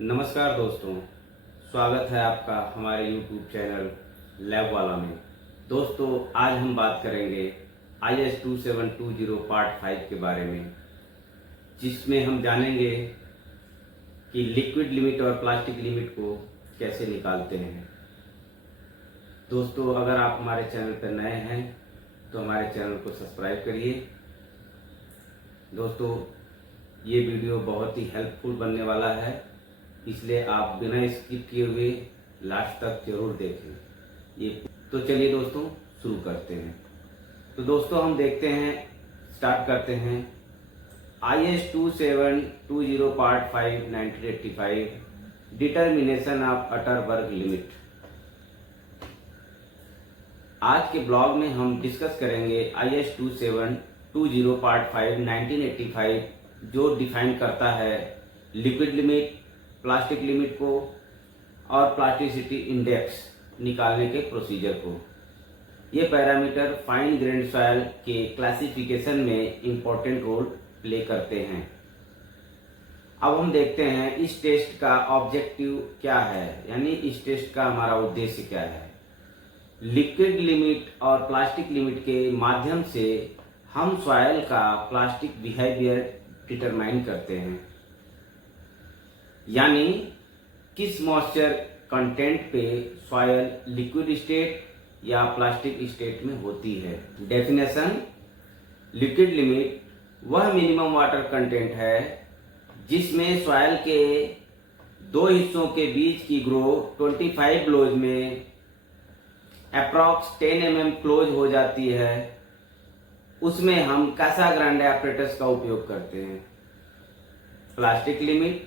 नमस्कार दोस्तों, स्वागत है आपका हमारे YouTube चैनल लैब वाला में। दोस्तों, आज हम बात करेंगे IS 2720 पार्ट 5 के बारे में, जिसमें हम जानेंगे कि लिक्विड लिमिट और प्लास्टिक लिमिट को कैसे निकालते हैं। दोस्तों, अगर आप हमारे चैनल पर नए हैं तो हमारे चैनल को सब्सक्राइब करिए। दोस्तों, ये वीडियो बहुत ही हेल्पफुल बनने वाला है, इसलिए आप बिना स्किप किए हुए लास्ट तक जरूर देखें। ये तो चलिए दोस्तों शुरू करते हैं। तो दोस्तों हम देखते हैं, स्टार्ट करते हैं IS 2720 part 5 1985 determination of Atterberg limit. आज के ब्लॉग में हम डिस्कस करेंगे IS 2720 पार्ट 5 1985 जो डिफाइन करता है लिक्विड लिमिट, प्लास्टिक लिमिट को और प्लास्टिसिटी इंडेक्स निकालने के प्रोसीजर को। ये पैरामीटर फाइन ग्रेन सॉइल के क्लासिफिकेशन में इम्पोर्टेंट रोल प्ले करते हैं। अब हम देखते हैं इस टेस्ट का ऑब्जेक्टिव क्या है, यानी इस टेस्ट का हमारा उद्देश्य क्या है। लिक्विड लिमिट और प्लास्टिक लिमिट के माध्यम से हम सॉइल का प्लास्टिक बिहेवियर डिटरमाइन करते हैं, यानी किस मॉइस्चर कंटेंट पे सॉइल लिक्विड स्टेट या प्लास्टिक स्टेट में होती है। डेफिनेशन: लिक्विड लिमिट वह मिनिमम वाटर कंटेंट है जिसमें सॉइल के दो हिस्सों के बीच की ग्रो 25 ब्लोज में अप्रॉक्स 10 mm क्लोज हो जाती है। उसमें हम कासा ग्रांडे ऑपरेटर्स का उपयोग करते हैं। प्लास्टिक लिमिट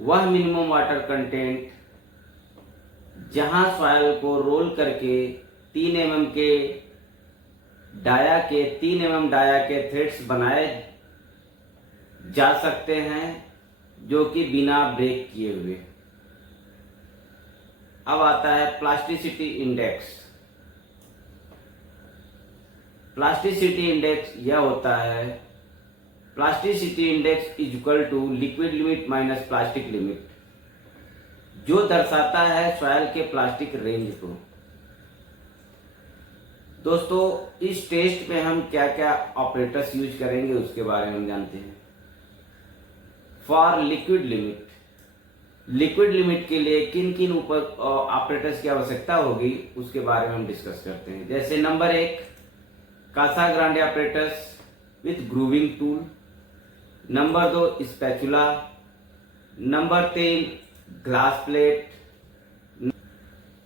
वह मिनिमम वाटर कंटेंट जहां सॉइल को रोल करके 3 mm डाया के थ्रेड्स बनाए जा सकते हैं, जो कि बिना ब्रेक किए हुए। अब आता है प्लास्टिसिटी इंडेक्स। प्लास्टिसिटी इंडेक्स यह होता है, plasticity index is equal to liquid limit minus plastic limit, जो दर्शाता है सॉइल के प्लास्टिक रेंज को। दोस्तों, इस टेस्ट में हम क्या क्या ऑपरेटर्स यूज करेंगे उसके बारे में हम जानते हैं। फॉर लिक्विड लिमिट के लिए किन किन ऊपर ऑपरेटर्स की आवश्यकता होगी उसके बारे में हम डिस्कस करते हैं। जैसे number 1 Casagrande operators with grooving tool, number 2 spatula, number 3 glass plate,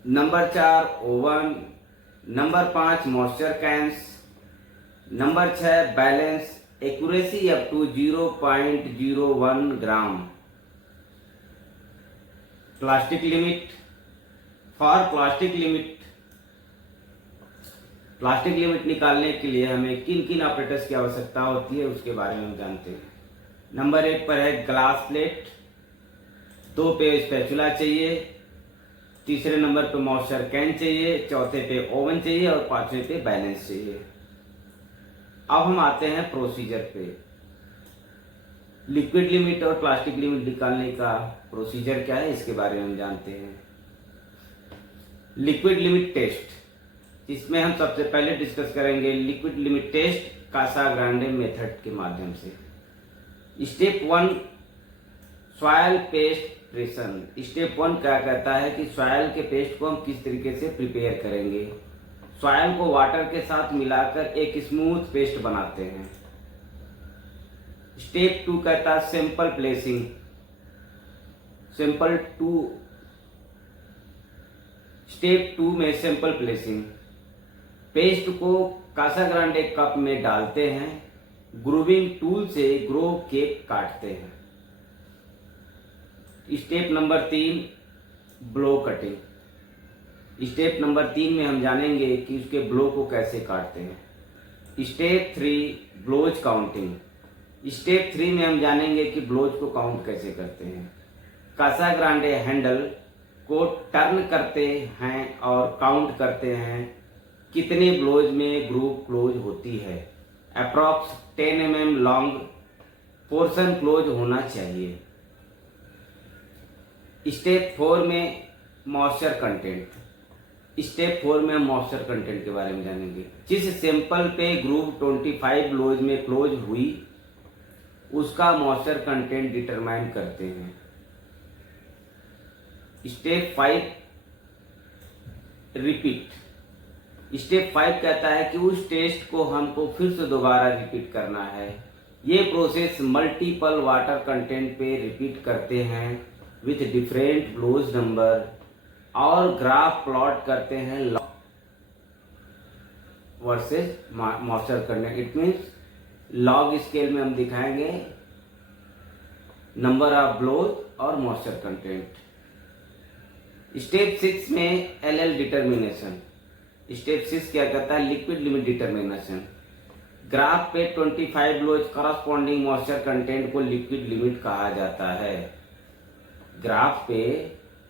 number 4 oven, number 5 moisture cans, number 6 balance accuracy up to 0.01 gram. Plastic limit, for plastic limit निकालने के लिए हमें किन किन ऑपरेटर्स की आवश्यकता होती है उसके बारे में हम जानते हैं। नंबर 1 पर है ग्लास प्लेट, 2 पे स्पैचुला चाहिए, तीसरे नंबर पे मॉइस्चर कैन चाहिए, चौथे पे ओवन चाहिए और पांचवें पे बैलेंस चाहिए। अब हम आते हैं प्रोसीजर पे। लिक्विड लिमिट और प्लास्टिक लिमिट निकालने का प्रोसीजर क्या है इसके बारे में हम जानते हैं। लिक्विड लिमिट टेस्ट, इसमें हम सबसे पहले डिस्कस करेंगे liquid limit test Casagrande method के माध्यम से। Step 1 soil paste preparation. Step 1 क्या कहता है कि सॉइल के पेस्ट को हम किस तरीके से प्रिपेयर करेंगे। सॉइल को वाटर के साथ मिलाकर एक स्मूथ पेस्ट बनाते हैं। स्टेप 2 कहता है सिंपल प्लेसिंग। स्टेप 2 में सिंपल प्लेसिंग, पेस्ट को कासा ग्रांडे कप में डालते हैं, ग्रूविंग टूल से ग्रो केक काटते हैं। Step number 3 blow cutting. Step number 3 में हम जानेंगे कि उसके ब्लो को कैसे काटते हैं। Step 3 blows counting. स्टेप 3 में हम जानेंगे कि ब्लोज को काउंट कैसे करते हैं। कासा ग्रांडे हैंडल को टर्न करते हैं और काउंट करते हैं कितने ब्लोज में ग्रूव क्लोज होती है। Approx 10 mm long portion close होना चाहिए। स्टेप 4 में मॉइस्चर कंटेंट। स्टेप 4 में हम मॉइस्चर कंटेंट के बारे में जानेंगे। जिस सैंपल पे ग्रुप 25 लोज में क्लोज हुई उसका मॉइस्चर कंटेंट डिटरमाइन करते हैं। Step 5 repeat. स्टेप 5 कहता है कि उस टेस्ट को हमको फिर से दोबारा रिपीट करना है। ये प्रोसेस मल्टीपल वाटर कंटेंट पे रिपीट करते हैं विथ डिफरेंट क्लोज नंबर और ग्राफ प्लॉट करते हैं versus moisture content. It means log scale में हम दिखाएंगे नंबर ऑफ ब्लोज और मॉइस्चर कंटेंट। स्टेप 6 में एल डिटर्मिनेशन। स्टेप 6 क्या करता है? Liquid limit determination. ग्राफ पे 25 ब्लोज करस्पॉन्डिंग मॉइस्चर कंटेंट को लिक्विड लिमिट कहा जाता है। ग्राफ पे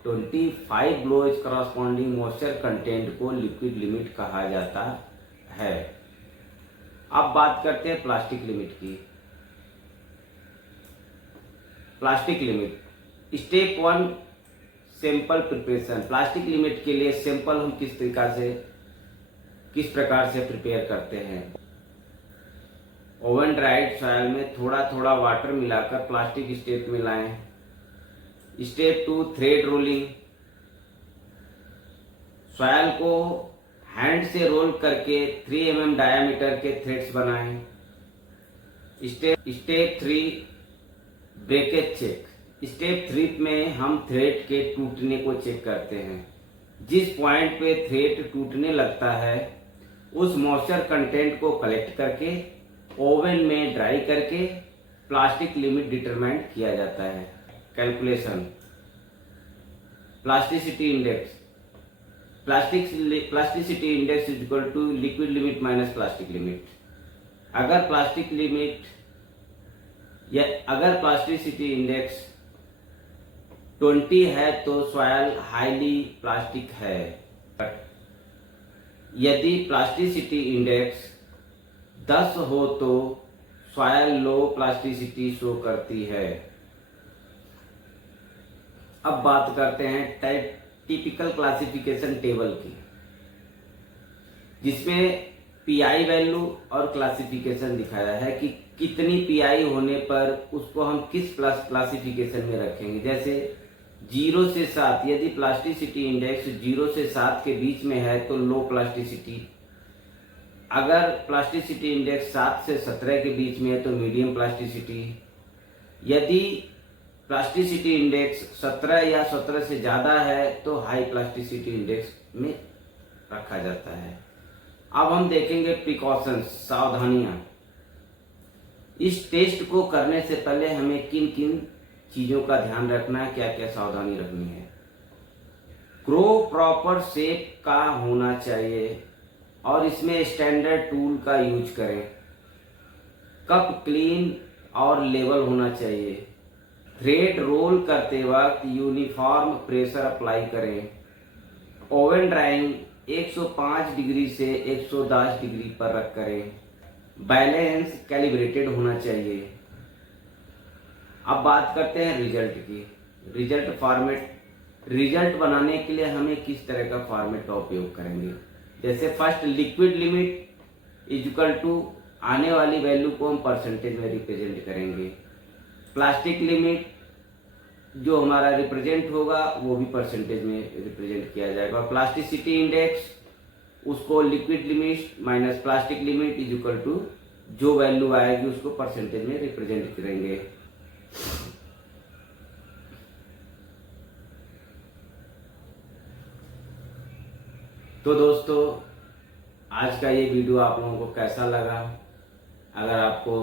25 ब्लोज करस्पॉन्डिंग मॉइस्चर कंटेंट को लिक्विड लिमिट कहा जाता है। अब बात करते हैं प्लास्टिक लिमिट की। Plastic limit. Step 1 sample preparation. Plastic limit के लिए सैंपल हम किस प्रकार से प्रिपेयर करते हैं? ओवन ड्राइड सॉइल में थोड़ा थोड़ा वाटर मिलाकर प्लास्टिक स्टेट में लाएं। Step 2 thread rolling. सॉइल को हैंड से रोल करके 3 mm डायामीटर के थ्रेड्स बनाएं। Step 3 breakage check. स्टेप 3 में हम थ्रेड के टूटने को चेक करते हैं। जिस पॉइंट पे थ्रेड टूटने लगता है उस मॉइस्चर कंटेंट को कलेक्ट करके ओवन में ड्राई करके प्लास्टिक लिमिट डिटरमाइन किया जाता है। Calculation. Plasticity index. Plasticity index is equal to liquid limit minus plastic limit. अगर प्लास्टिसिटी इंडेक्स 20 है तो सॉइल हाईली प्लास्टिक है। यदि प्लास्टिसिटी इंडेक्स 10 हो तो सॉइल लो प्लास्टिसिटी शो करती है। अब बात करते हैं टिपिकल क्लासिफिकेशन टेबल की, जिसमें पीआई वैल्यू और क्लासिफिकेशन दिखाया है कि कितनी पीआई होने पर उसको हम किस क्लासिफिकेशन में रखेंगे। जैसे 0 से 7, यदि प्लास्टिसिटी इंडेक्स 0 से 7 के बीच में है तो लो प्लास्टिसिटी। अगर प्लास्टिसिटी इंडेक्स 7 से 17 के बीच में है तो मीडियम प्लास्टिसिटी। यदि प्लास्टिसिटी इंडेक्स 17 या 17 से ज़्यादा है तो हाई प्लास्टिसिटी इंडेक्स में रखा जाता है। अब हम देखेंगे प्रिकॉशंस, सावधानियां। इस टेस्ट को करने से पहले हमें किन किन चीज़ों का ध्यान रखना है, क्या क्या सावधानी रखनी है। ग्रो प्रॉपर शेप का होना चाहिए और इसमें स्टैंडर्ड टूल का यूज करें। कप क्लीन और लेवल होना चाहिए। थ्रेड रोल करते वक्त यूनिफॉर्म प्रेशर अप्लाई करें। ओवन ड्राइंग 105 डिग्री से 110 डिग्री पर रख करें। बैलेंस कैलिब्रेटेड होना चाहिए। अब बात करते हैं रिजल्ट की। Result format. रिजल्ट बनाने के लिए हमें किस तरह का फॉर्मेट का उपयोग करेंगे? जैसे first liquid limit is equal to आने वाली वैल्यू को हम परसेंटेज में रिप्रेजेंट करेंगे। प्लास्टिक लिमिट जो हमारा रिप्रेजेंट होगा वो भी परसेंटेज में रिप्रेजेंट किया जाएगा। प्लास्टिसिटी इंडेक्स उसको liquid limit minus plastic limit is equal to जो वैल्यू आएगी उसको परसेंटेज में रिप्रेजेंट करेंगे। तो दोस्तों आज का ये वीडियो आप लोगों को कैसा लगा? अगर आपको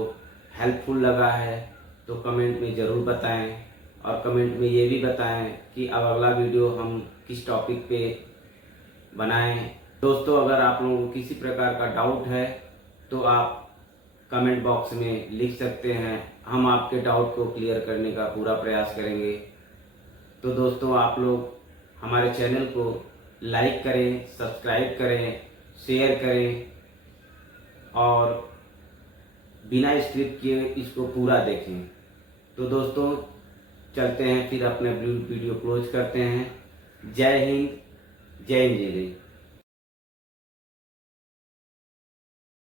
हेल्पफुल लगा है तो कमेंट में ज़रूर बताएं और कमेंट में ये भी बताएं कि अब अगला वीडियो हम किस टॉपिक पे बनाएं। दोस्तों अगर आप लोगों को किसी प्रकार का डाउट है तो आप कमेंट बॉक्स में लिख सकते हैं। हम आपके डाउट को क्लियर करने का पूरा प्रयास करेंगे। तो दोस्तों आप लोग हमारे चैनल को लाइक करें, सब्सक्राइब करें, शेयर करें और बिना स्क्रिप्ट किए इसको पूरा देखें। तो दोस्तों चलते हैं, फिर अपने वीडियो क्लोज करते हैं। जय हिंद, जय इंजीनियरिंग।